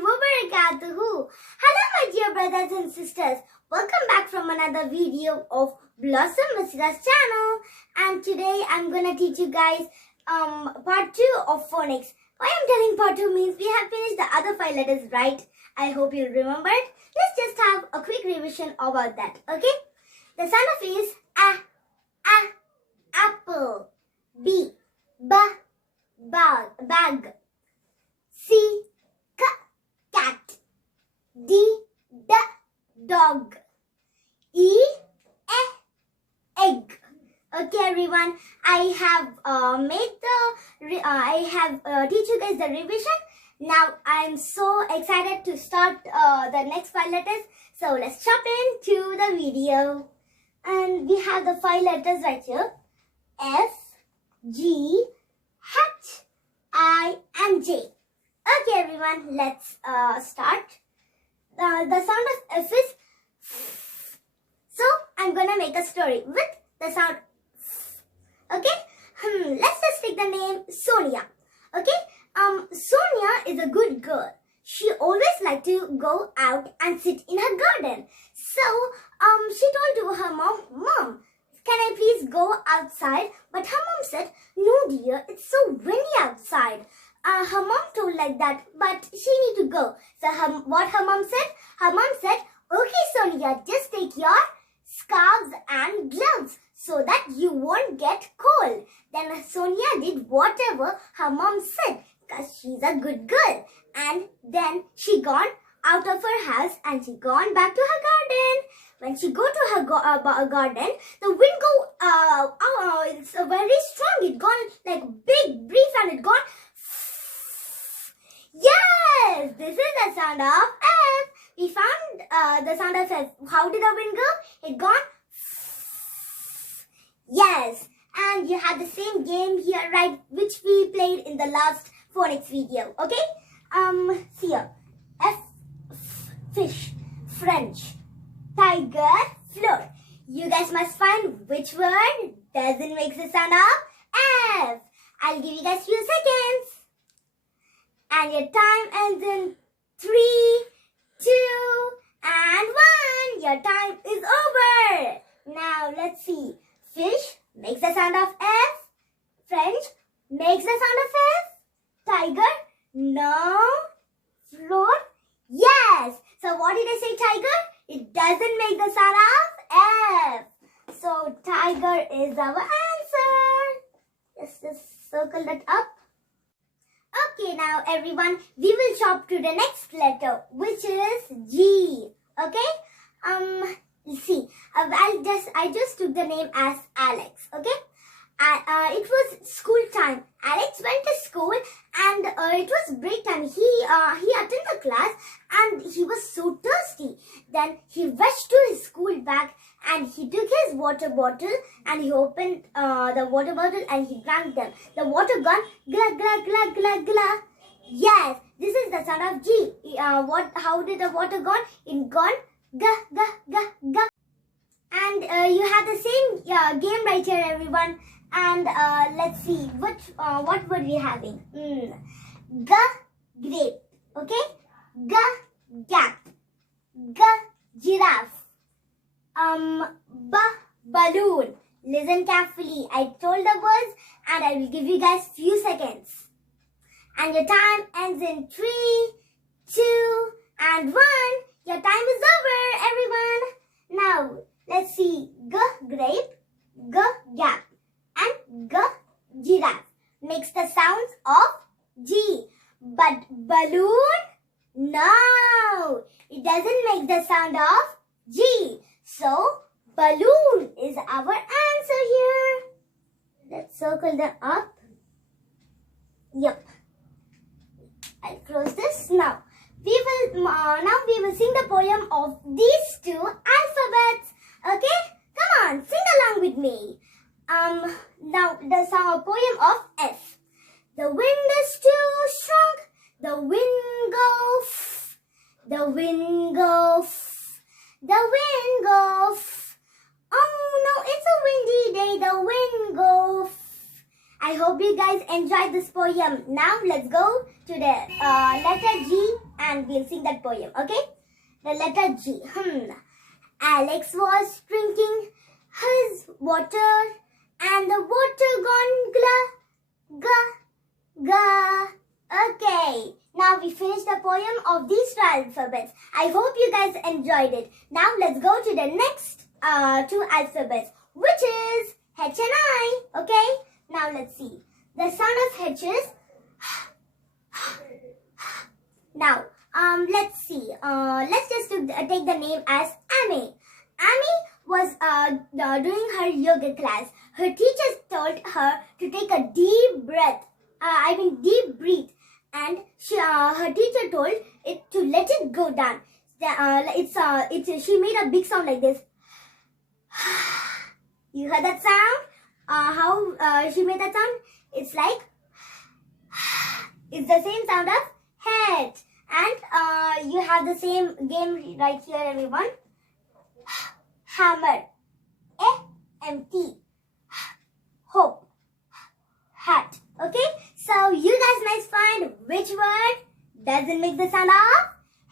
wabarakatuh. Hello my dear brothers and sisters. Welcome back from another video of Blossom Masira's channel. And today I'm gonna teach you guys part 2 of phonics. Why I'm telling part 2 means we have finished the other 5 letters, right? I hope you remembered. Let's just have a quick revision about that, okay? The sound of is apple, B, bag, C, cat, D, dog, E, egg. Okay, everyone. I have teach you guys the revision. Now I'm so excited to start the next 5 letters. So let's jump into the video. And we have the 5 letters right here. F, G, H, I, and J. Okay, everyone, let's start. The sound of F is F. So I'm gonna make a story with the sound F. Okay. Let's just take the name Sonia. Okay. Sonia is a good girl. She always liked to go out and sit in her garden. So she told to her mom, can I please go outside? But her mom said, no dear, it's so windy outside. Her mom told like that, but she need to go. So what her mom said? Her mom said, okay Sonia, just take your scarves and gloves so that you won't get cold. Then Sonia did whatever her mom said because she's a good girl. And then she gone out of her house and she gone back to her garden. When she go to her garden, the wind go, it's very strong. It gone like big brief and it gone. Yes, this is the sound of F. We found the sound of F. How did the wind go? It gone. Yes, and you have the same game here, right? Which we played in the last phonics video. Okay. See here. F, fish, French, tiger, floor. You guys must find which word doesn't make the sound of F. I'll give you guys few seconds. And your time ends in 3, 2, and 1. Your time is over. Now let's see. Fish makes the sound of F. French makes the sound of F. Tiger, no. Floor, yes. So what did I say, tiger? It doesn't make the sound of F. So tiger is our answer. Let's just circle that up. Okay, now everyone, we will jump to the next letter, which is G. Okay. See, I just took the name as Alex. Okay. It was school time. Alex went to school and it was break time. He attended the class and he was so thirsty. Then he rushed to his school bag and he took his water bottle and he opened the water bottle and he drank them. The water gone gla gla gla gla gla. Yes, this is the sound of G. How did the water gone? It gone ga ga ga ga. And you have the same game right here, everyone. And let's see what were we having? Grape. Okay. Gap. Giraffe. Balloon. Listen carefully. I told the words and I will give you guys few seconds. And your time ends in 3, 2, and 1. Your time is over, everyone. Now let's see. Grape. Gap. And giraffe makes the sounds of G. But balloon, no, it doesn't make the sound of G. So balloon is our answer here. Let's circle them up. Yep. I'll close this now. We will sing the poem of these 2 alphabets. Okay, come on, sing along with me. Now the poem of F. The wind is too strong. The wind go f. The wind go f. The wind go f. Oh no, it's a windy day. The wind go f. I hope you guys enjoyed this poem. Now let's go to the letter G and we'll sing that poem, okay? The letter G. Alex was drinking his water and the water gone gla. Okay, now we finished the poem of these two alphabets. I hope you guys enjoyed it. Now let's go to the next two alphabets, which is H and I. Okay, now let's see. The sound of H is now. Let's see. Let's just take the name as Amy. Amy was doing her yoga class. Her teacher told her to take a deep breath. Deep breath. And her teacher told it to let it go down. She made a big sound like this. You heard that sound? How she made that sound? It's like it's the same sound of head. And you have the same game right here, everyone. Hammer. A-M-T. Hope. Hat. Okay? So you guys must find which word doesn't make the sound of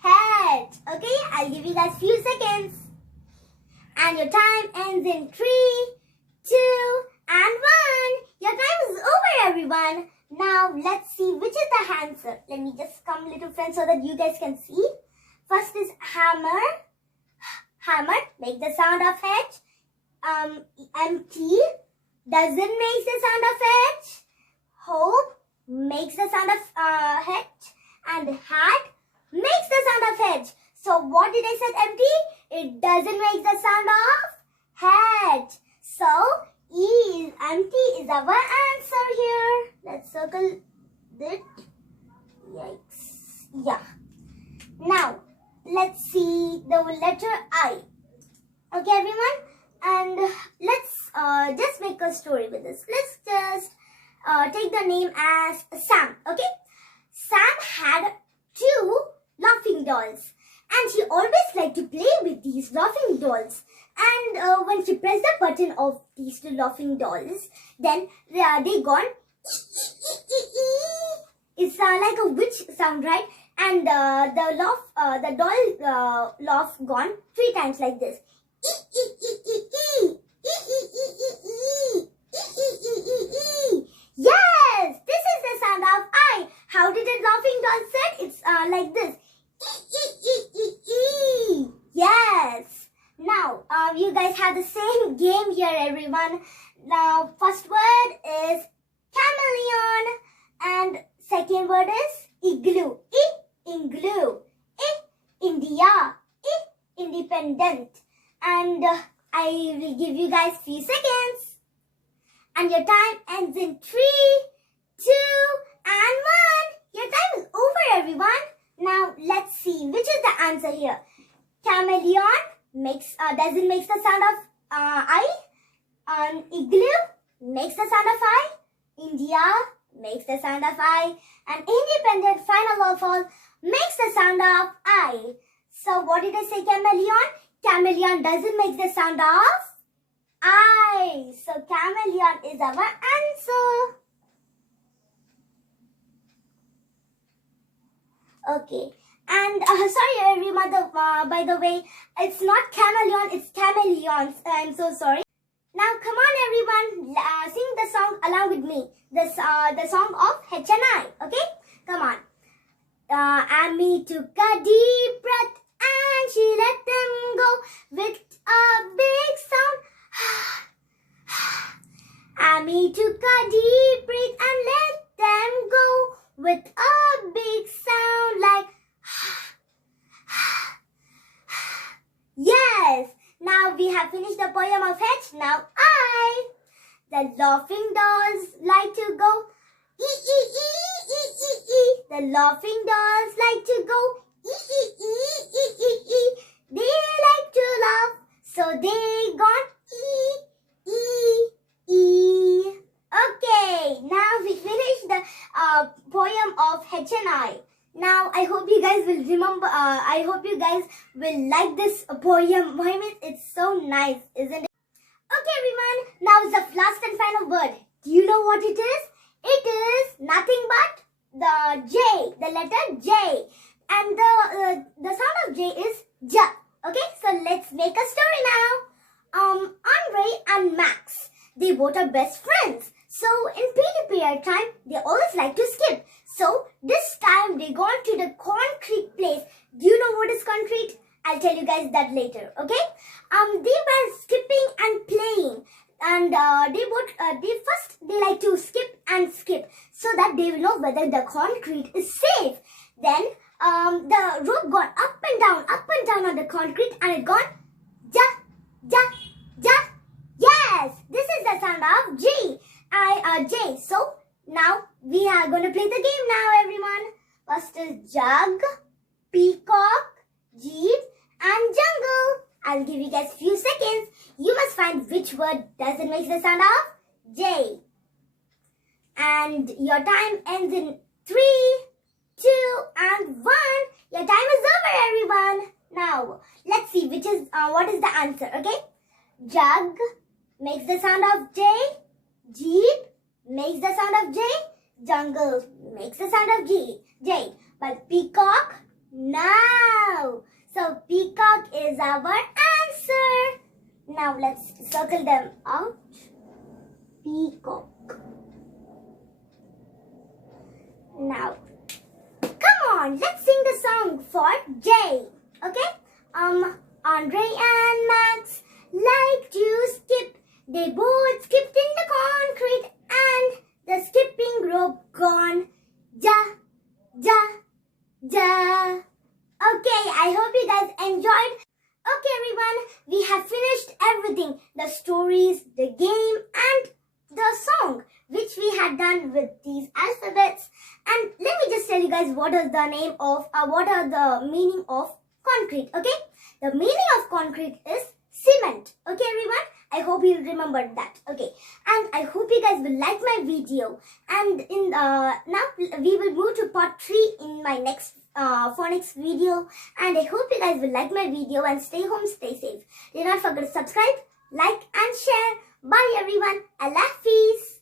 head. Okay? I'll give you guys few seconds. And your time ends in 3, 2, and 1. Your time is over, everyone. Now, let's see which is the answer. Let me just come, little friend, so that you guys can see. First is hammer. Hammer, make the sound of H. Empty, doesn't make the sound of H. Hope, makes the sound of H. And hat, makes the sound of H. So, what did I say empty? It doesn't make the sound of H. So, E is empty is our answer here. Let's circle it. Yikes. Yeah. Now, let's see the letter I. Okay, everyone? And let's just make a story with this. Let's just take the name as Sam. Okay? Sam had 2 laughing dolls. And she always liked to play with these laughing dolls. And when she pressed the button of these 2 laughing dolls, then they gone. It's like a witch sound, right? And the doll laugh gone 3 times like this. Yes, this is the sound of I. How did a laughing doll said? It's like this. Yes. Now, you guys have the same game here, everyone. Now, first word is chameleon, and second word is igloo. Igloo. India. Independent. And I will give you guys few seconds. And your time ends in 3, 2, and 1. Your time is over, everyone. Now, let's see which is the answer here. Chameleon doesn't make the sound of I. Igloo makes the sound of I. India makes the sound of I. And independent, final of all, makes the sound of I. So what did I say, chameleon? Chameleon doesn't make the sound of I. So chameleon is our answer. Okay. And sorry everyone, by the way, it's not chameleon, it's chameleons. I'm so sorry. Now come on everyone, sing the song along with me. The song of H and I. Okay? Come on. Amy took a deep breath and she let them go with a big sound. Amy took a deep breath and let them go with a big sound like yes. Now we have finished the poem of H. Now I. The laughing dolls like to go The laughing dolls like to go They like to laugh, so they gone Okay, now we finished the poem of H and I. Now I hope you guys will remember. I hope you guys will like this poem. I mean, it's so nice, isn't it? Okay, everyone. Now is the last and final word. Do you know what it is? It is nothing but the J, the letter J. and the sound of J is ja. Okay, so let's make a story now. Andre and Max, they both are best friends. So in PT period time, they always like to skip. So this time they gone to the concrete place. Do you know what is concrete? I'll tell you guys that later. Okay. They were skipping and playing, and they like to skip and skip so that they will know whether the concrete is safe. Then the rope gone up and down on the concrete, and it gone ja ja ja. Yes, this is the sound of J. So now we are going to play the game now, everyone. First is jug, peacock, jeep, and jungle. I'll give you guys few seconds. You must find which word doesn't make the sound of J. And your time ends in 3, 2, and 1. Your time is over, everyone. Now, let's see what is the answer, okay? Jug makes the sound of J. Jeep makes the sound of J. Jungle makes the sound of J. But peacock, no. So peacock is our answer. Now let's circle them out. Peacock. Now, come on, let's sing the song for J. Okay? Andre and Max like to skip. They both skipped in the concrete, and the skipping rope gone ja ja ja. Okay, I hope you guys enjoyed. Okay, everyone, we have finished everything. The stories, the game, and the song, which we had done with these alphabets. And let me just tell you guys what are the meaning of concrete, okay? The meaning of concrete is cement. Okay, everyone? I hope you remembered that. Okay, and I hope you guys will like my video. And now we will move to part 3 in my next phonics video. And I hope you guys will like my video and stay home, stay safe. Do not forget to subscribe, like, and share. Bye, everyone. Allah Hafiz.